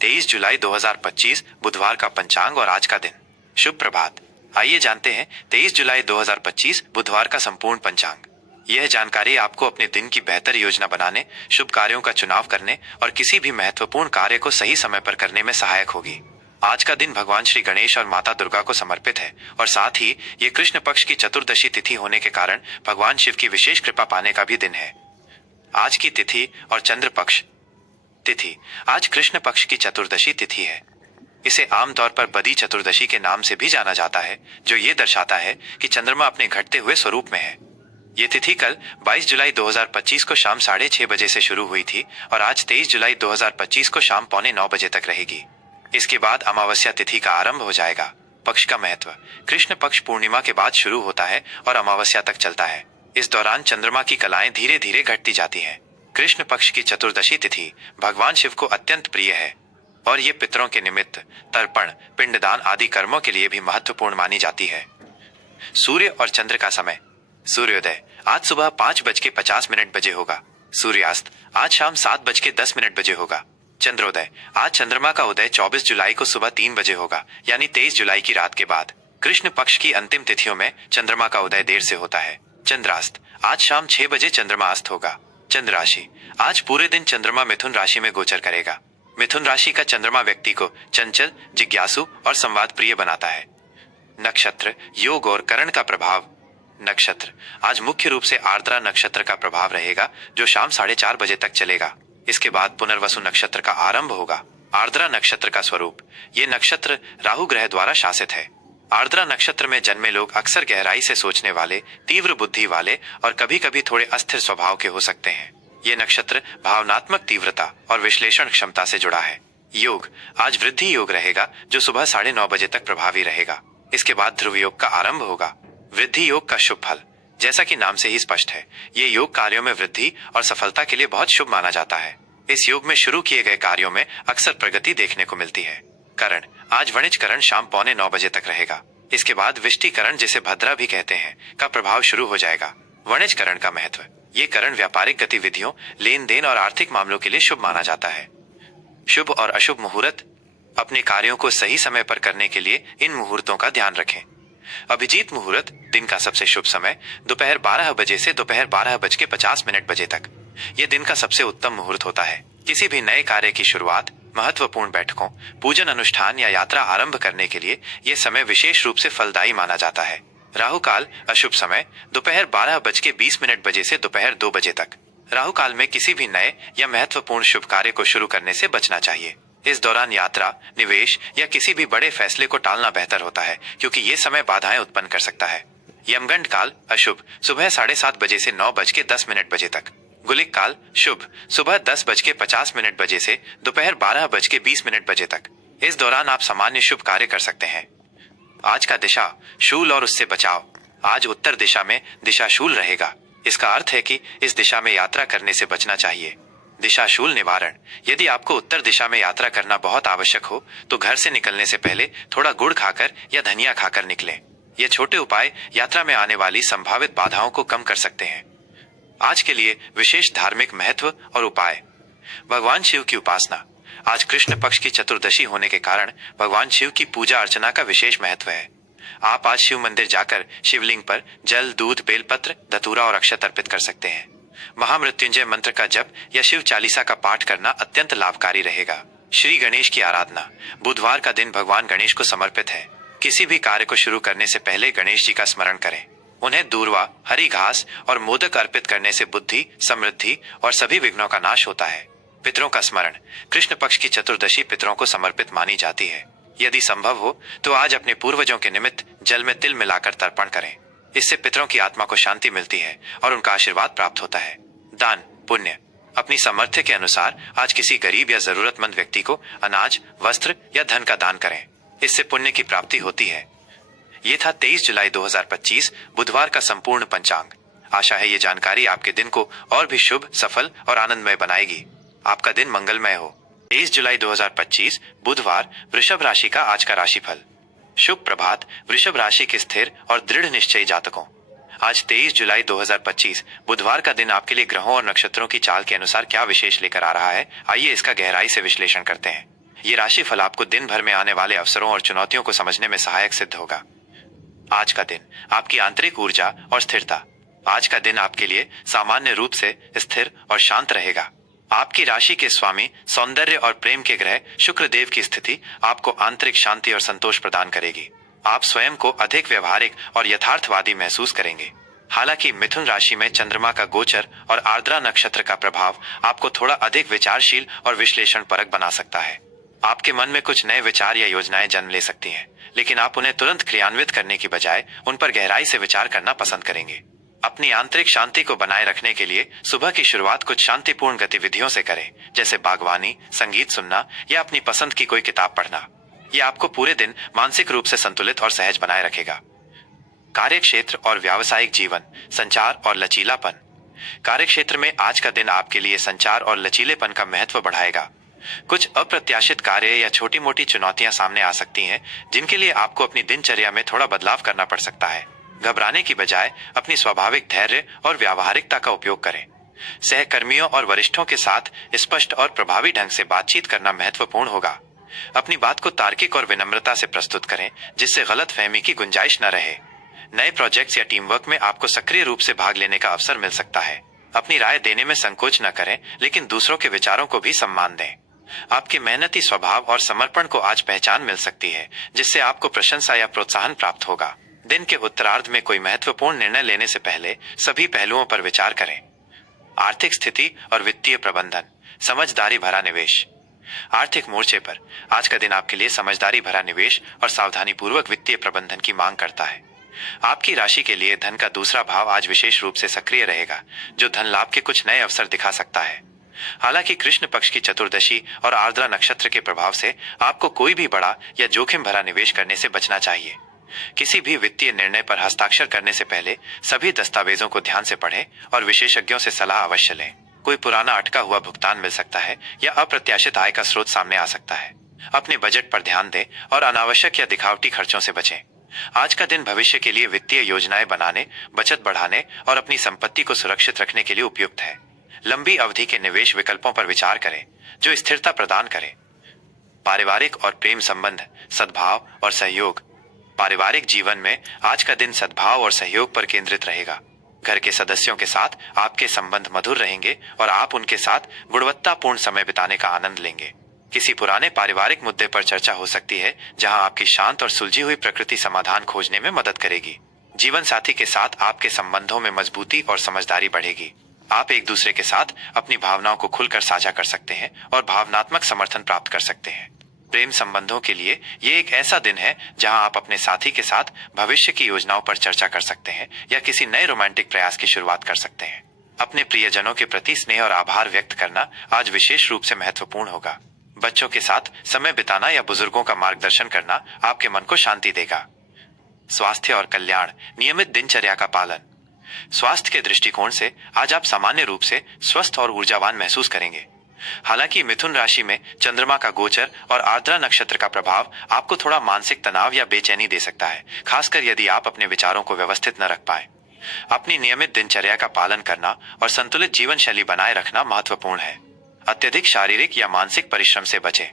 23 जुलाई 2025 बुधवार का पंचांग और आज का दिन। शुभ प्रभात। आइए जानते हैं 23 जुलाई 2025 बुधवार का संपूर्ण पंचांग। यह जानकारी आपको अपने दिन की बेहतर योजना बनाने, शुभ कार्यों का चुनाव करने और किसी भी महत्वपूर्ण कार्य को सही समय पर करने में सहायक होगी। आज का दिन भगवान श्री गणेश और माता दुर्गा को समर्पित है और साथ ही ये कृष्ण पक्ष की चतुर्दशी तिथि होने के कारण भगवान शिव की विशेष कृपा पाने का भी दिन है। आज की तिथि और चंद्र पक्ष। तिथि आज कृष्ण पक्ष की चतुर्दशी तिथि है। इसे आमतौर पर बदी चतुर्दशी के नाम से भी जाना जाता है, जो ये दर्शाता है कि चंद्रमा अपने घटते हुए स्वरूप में है। ये तिथि कल 22 जुलाई 2025 को शाम 6:30 बजे से शुरू हुई थी और आज 23 जुलाई 2025 को शाम 8:45 बजे तक रहेगी। इसके बाद अमावस्या तिथि का आरंभ हो जाएगा। पक्ष का महत्व। कृष्ण पक्ष पूर्णिमा के बाद शुरू होता है और अमावस्या तक चलता है। इस दौरान चंद्रमा की कलाएं धीरे धीरे घटती जाती हैं। कृष्ण पक्ष की चतुर्दशी तिथि भगवान शिव को अत्यंत प्रिय है और ये पितरों के निमित्त तर्पण, पिंडदान आदि कर्मों के लिए भी महत्वपूर्ण मानी जाती है। सूर्य और चंद्र का समय। सूर्योदय आज सुबह 5:50 बजे होगा। सूर्यास्त आज शाम 7:10 बजे होगा। चंद्रोदय आज चंद्रमा का उदय 24 जुलाई को सुबह 3 बजे होगा, यानी 23 जुलाई की रात के बाद। कृष्ण पक्ष की अंतिम तिथियों में चंद्रमा का उदय देर से होता है। चंद्रास्त आज शाम 6 बजे चंद्रमा अस्त होगा। चंद्र राशि आज पूरे दिन चंद्रमा मिथुन राशि में गोचर करेगा। मिथुन राशि का चंद्रमा व्यक्ति को चंचल, जिज्ञासु और संवाद प्रिय बनाता है। नक्षत्र, योग और करण का प्रभाव। नक्षत्र आज मुख्य रूप से आर्द्रा नक्षत्र का प्रभाव रहेगा, जो शाम 4:30 बजे तक चलेगा। इसके बाद पुनर्वसु नक्षत्र का आरंभ होगा। आर्द्रा नक्षत्र का स्वरूप। ये नक्षत्र राहु ग्रह द्वारा शासित है। आर्द्रा नक्षत्र में जन्मे लोग अक्सर गहराई से सोचने वाले, तीव्र बुद्धि वाले और कभी कभी थोड़े अस्थिर स्वभाव के हो सकते हैं। ये नक्षत्र भावनात्मक तीव्रता और विश्लेषण क्षमता से जुड़ा है। योग आज वृद्धि योग रहेगा, जो सुबह 9:30 बजे तक प्रभावी रहेगा। इसके बाद ध्रुव योग का आरंभ होगा। वृद्धि योग का शुभ फल। जैसा कि नाम से ही स्पष्ट है, ये योग कार्यों में वृद्धि और सफलता के लिए बहुत शुभ माना जाता है। इस योग में शुरू किए गए कार्यों में अक्सर प्रगति देखने को मिलती है। करण आज वणिज करण शाम 8:45 बजे तक रहेगा। इसके बाद विष्टिकरण, जिसे भद्रा भी कहते हैं, का प्रभाव शुरू हो जाएगा। वणिज करण का महत्व। ये करण व्यापारिक गतिविधियों, लेन देन और आर्थिक मामलों के लिए शुभ माना जाता है। शुभ और अशुभ मुहूर्त। अपने कार्यों को सही समय पर करने के लिए इन मुहूर्तों का ध्यान रखें। अभिजीत मुहूर्त दिन का सबसे शुभ समय दोपहर 12 बजे से दोपहर 12:50 बजे तक। यह दिन का सबसे उत्तम मुहूर्त होता है। किसी भी नए कार्य की शुरुआत, महत्वपूर्ण बैठकों, पूजन अनुष्ठान या यात्रा आरंभ करने के लिए यह समय विशेष रूप से फलदायी माना जाता है। राहु काल अशुभ समय दोपहर 12:20 बजे से दोपहर 2 बजे तक। राहु काल में किसी भी नए या महत्वपूर्ण शुभ कार्य को शुरू करने से बचना चाहिए। इस दौरान यात्रा, निवेश या किसी भी बड़े फैसले को टालना बेहतर होता है, क्योंकि ये समय बाधाएं उत्पन्न कर सकता है। यमगंड काल अशुभ सुबह 7:30 बजे से 9:10 बजे तक। गुलिक काल शुभ सुबह 10:50 बजे से दोपहर 12:20 बजे तक। इस दौरान आप सामान्य शुभ कार्य कर सकते हैं। आज का दिशा शूल और उससे बचाव। आज उत्तर दिशा में दिशा शूल रहेगा। इसका अर्थ है कि इस दिशा में यात्रा करने से बचना चाहिए। दिशा शूल निवारण। यदि आपको उत्तर दिशा में यात्रा करना बहुत आवश्यक हो तो घर से निकलने से पहले थोड़ा गुड़ खाकर या धनिया खाकर निकलें। ये छोटे उपाय यात्रा में आने वाली संभावित बाधाओं को कम कर सकते हैं। आज के लिए विशेष धार्मिक महत्व और उपाय। भगवान शिव की उपासना। आज कृष्ण पक्ष की चतुर्दशी होने के कारण भगवान शिव की पूजा अर्चना का विशेष महत्व है। आप आज शिव मंदिर जाकर शिवलिंग पर जल, दूध, बेलपत्र, धतूरा और अक्षत अर्पित कर सकते हैं। महामृत्युंजय मंत्र का जप या शिव चालीसा का पाठ करना अत्यंत लाभकारी रहेगा। श्री गणेश की आराधना। बुधवार का दिन भगवान गणेश को समर्पित है। किसी भी कार्य को शुरू करने से पहले गणेश जी का स्मरण करें। उन्हें दूर्वा, हरी घास और मोदक अर्पित करने से बुद्धि, समृद्धि और सभी विघ्नों का नाश होता है। पितरों का स्मरण। कृष्ण पक्ष की चतुर्दशी पितरों को समर्पित मानी जाती है। यदि संभव हो तो आज अपने पूर्वजों के निमित्त जल में तिल मिलाकर तर्पण करें। इससे पितरों की आत्मा को शांति मिलती है और उनका आशीर्वाद प्राप्त होता है। दान पुण्य। अपनी सामर्थ्य के अनुसार आज किसी गरीब या जरूरतमंद व्यक्ति को अनाज, वस्त्र या धन का दान करें। इससे पुण्य की प्राप्ति होती है। ये था 23 जुलाई 2025 बुधवार का संपूर्ण पंचांग। आशा है ये जानकारी आपके दिन को और भी शुभ, सफल और आनंदमय बनाएगी। आपका दिन मंगलमय हो। 23 जुलाई 2025 बुधवार वृषभ राशि का आज का राशिफल। शुभ प्रभात वृषभ राशि के स्थिर और दृढ़ निश्चयी जातकों। आज 23 जुलाई 2025 बुधवार का दिन आपके लिए ग्रहों और नक्षत्रों की चाल के अनुसार क्या विशेष लेकर आ रहा है, आइए इसका गहराई से विश्लेषण करते हैं। ये राशिफल आपको दिन भर में आने वाले अवसरों और चुनौतियों को समझने में सहायक सिद्ध होगा। आज का दिन आपकी आंतरिक ऊर्जा और स्थिरता। आज का दिन आपके लिए सामान्य रूप से स्थिर और शांत रहेगा। आपकी राशि के स्वामी सौंदर्य और प्रेम के ग्रह शुक्र देव की स्थिति आपको आंतरिक शांति और संतोष प्रदान करेगी। आप स्वयं को अधिक व्यवहारिक और यथार्थवादी महसूस करेंगे। हालांकि मिथुन राशि में चंद्रमा का गोचर और आर्द्रा नक्षत्र का प्रभाव आपको थोड़ा अधिक विचारशील और विश्लेषण परक बना सकता है। आपके मन में कुछ नए विचार या योजनाएं जन्म ले सकती हैं, लेकिन आप उन्हें तुरंत क्रियान्वित करने की बजाय उन पर गहराई से विचार करना पसंद करेंगे। अपनी आंतरिक शांति को बनाए रखने के लिए सुबह की शुरुआत कुछ शांतिपूर्ण गतिविधियों से करें, जैसे बागवानी, संगीत सुनना या अपनी पसंद की कोई किताब पढ़ना। यह आपको पूरे दिन मानसिक रूप से संतुलित और सहज बनाए रखेगा। कार्यक्षेत्र और व्यावसायिक जीवन, संचार और लचीलापन। कार्यक्षेत्र में आज का दिन आपके लिए संचार और लचीलेपन का महत्व बढ़ाएगा। कुछ अप्रत्याशित कार्य या छोटी मोटी चुनौतियां सामने आ सकती हैं, जिनके लिए आपको अपनी दिनचर्या में थोड़ा बदलाव करना पड़ सकता है। घबराने की बजाय अपनी स्वाभाविक धैर्य और व्यावहारिकता का उपयोग करें। सहकर्मियों और वरिष्ठों के साथ स्पष्ट और प्रभावी ढंग से बातचीत करना महत्वपूर्ण होगा। अपनी बात को तार्किक और विनम्रता से प्रस्तुत करें, जिससे गलतफहमी की गुंजाइश न रहे। नए प्रोजेक्ट्स या टीम वर्क में आपको सक्रिय रूप से भाग लेने का अवसर मिल सकता है। अपनी राय देने में संकोच न करें, लेकिन दूसरों के विचारों को भी सम्मान दें। आपके मेहनती स्वभाव और समर्पण को आज पहचान मिल सकती है, जिससे आपको प्रशंसा या प्रोत्साहन प्राप्त होगा। दिन के उत्तरार्ध में कोई महत्वपूर्ण निर्णय लेने से पहले सभी पहलुओं पर विचार करें। आर्थिक स्थिति और वित्तीय प्रबंधन, समझदारी भरा निवेश। आर्थिक मोर्चे पर आज का दिन आपके लिए समझदारी भरा निवेश और सावधानी पूर्वक वित्तीय प्रबंधन की मांग करता है। आपकी राशि के लिए धन का दूसरा भाव आज विशेष रूप से सक्रिय रहेगा, जो धन लाभ के कुछ नए अवसर दिखा सकता है। हालांकि कृष्ण पक्ष की चतुर्दशी और आर्द्रा नक्षत्र के प्रभाव से आपको कोई भी बड़ा या जोखिम भरा निवेश करने से बचना चाहिए। किसी भी वित्तीय निर्णय पर हस्ताक्षर करने से पहले सभी दस्तावेजों को ध्यान से पढ़ें और विशेषज्ञों से सलाह अवश्य लें। कोई पुराना अटका हुआ भुगतान मिल सकता है या अप्रत्याशित आय का स्रोत सामने आ सकता है। अपने बजट पर ध्यान दें और अनावश्यक या दिखावटी खर्चों से बचें। आज का दिन भविष्य के लिए वित्तीय योजनाएं बनाने, बचत बढ़ाने और अपनी संपत्ति को सुरक्षित रखने के लिए उपयुक्त है। लंबी अवधि के निवेश विकल्पों पर विचार करें, जो स्थिरता प्रदान करें। पारिवारिक और प्रेम संबंध, सद्भाव और सहयोग। पारिवारिक जीवन में आज का दिन सद्भाव और सहयोग पर केंद्रित रहेगा। घर के सदस्यों के साथ आपके संबंध मधुर रहेंगे और आप उनके साथ गुणवत्तापूर्ण समय बिताने का आनंद लेंगे। किसी पुराने पारिवारिक मुद्दे पर चर्चा हो सकती है, जहां आपकी शांत और सुलझी हुई प्रकृति समाधान खोजने में मदद करेगी। जीवन साथी के साथ आपके संबंधों में मजबूती और समझदारी बढ़ेगी। आप एक दूसरे के साथ अपनी भावनाओं को खुलकर साझा कर सकते हैं और भावनात्मक समर्थन प्राप्त कर सकते हैं। प्रेम संबंधों के लिए ये एक ऐसा दिन है जहां आप अपने साथी के साथ भविष्य की योजनाओं पर चर्चा कर सकते हैं या किसी नए रोमांटिक प्रयास की शुरुआत कर सकते हैं। अपने प्रियजनों के प्रति स्नेह और आभार व्यक्त करना आज विशेष रूप से महत्वपूर्ण होगा। बच्चों के साथ समय बिताना या बुजुर्गों का मार्गदर्शन करना आपके मन को शांति देगा। स्वास्थ्य और कल्याण, नियमित दिनचर्या का पालन। स्वास्थ्य के दृष्टिकोण से आज आप सामान्य रूप से स्वस्थ और ऊर्जावान महसूस करेंगे। हालांकि मिथुन राशि में चंद्रमा का गोचर और आर्द्रा नक्षत्र का प्रभाव आपको थोड़ा मानसिक तनाव या बेचैनी दे सकता है, खासकर यदि आप अपने विचारों को व्यवस्थित न रख पाए। अपनी नियमित दिनचर्या का पालन करना और संतुलित जीवन शैली बनाए रखना महत्वपूर्ण है। अत्यधिक शारीरिक या मानसिक परिश्रम से बचें।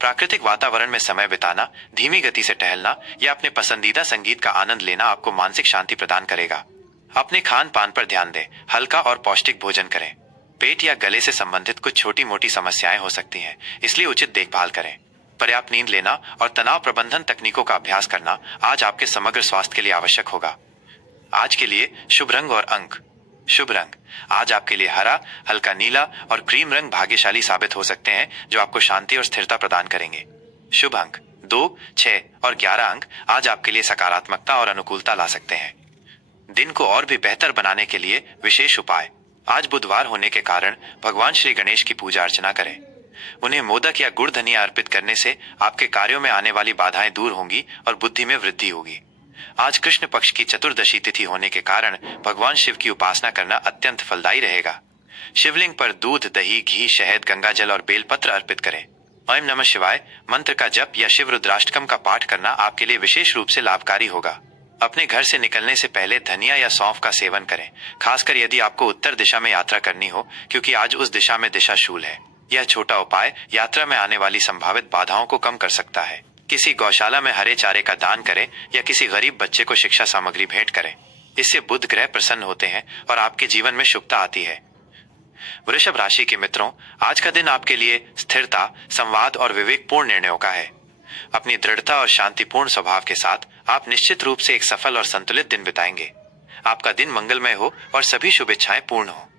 प्राकृतिक वातावरण में समय बिताना, धीमी गति से टहलना या अपने पसंदीदा संगीत का आनंद लेना आपको मानसिक शांति प्रदान करेगा। अपने खान पान पर ध्यान दें, हल्का और पौष्टिक भोजन करें। पेट या गले से संबंधित कुछ छोटी मोटी समस्याएं हो सकती हैं, इसलिए उचित देखभाल करें। पर्याप्त नींद लेना और तनाव प्रबंधन तकनीकों का अभ्यास करना आज आपके समग्र स्वास्थ्य के लिए आवश्यक होगा। आज के लिए शुभ रंग और अंक। शुभ रंग आज आपके लिए हरा, हल्का नीला और क्रीम रंग भाग्यशाली साबित हो सकते हैं, जो आपको शांति और स्थिरता प्रदान करेंगे। शुभ अंक 2, 6 और 11 अंक आज आपके लिए सकारात्मकता और अनुकूलता ला सकते हैं। दिन को और भी बेहतर बनाने के लिए विशेष उपाय। आज बुधवार होने के कारण भगवान श्री गणेश की पूजा अर्चना करें। उन्हें मोदक या गुड़ धनिया अर्पित करने से आपके कार्यों में आने वाली बाधाएं दूर होंगी और बुद्धि में वृद्धि होगी। आज कृष्ण पक्ष की चतुर्दशी तिथि होने के कारण भगवान शिव की उपासना करना अत्यंत फलदायी रहेगा। शिवलिंग पर दूध, दही, घी, शहद, गंगाजल और बेलपत्र अर्पित करें। ओम नमः शिवाय मंत्र का जप या शिव रुद्राष्टकम का पाठ करना आपके लिए विशेष रूप से लाभकारी होगा। अपने घर से निकलने से पहले धनिया या सौंफ का सेवन करें, खासकर यदि आपको उत्तर दिशा में यात्रा करनी हो, क्योंकि आज उस दिशा में दिशा शूल है। यह छोटा उपाय यात्रा में आने वाली संभावित बाधाओं को कम कर सकता है। किसी गौशाला में हरे चारे का दान करें या किसी गरीब बच्चे को शिक्षा सामग्री भेंट करें। इससे बुध ग्रह प्रसन्न होते हैं और आपके जीवन में शुभता आती है। वृषभ राशि के मित्रों, आज का दिन आपके लिए स्थिरता, संवाद और विवेकपूर्ण निर्णयों का है। अपनी दृढ़ता और शांतिपूर्ण स्वभाव के साथ आप निश्चित रूप से एक सफल और संतुलित दिन बिताएंगे। आपका दिन मंगलमय हो और सभी शुभ इच्छाएं पूर्ण हो।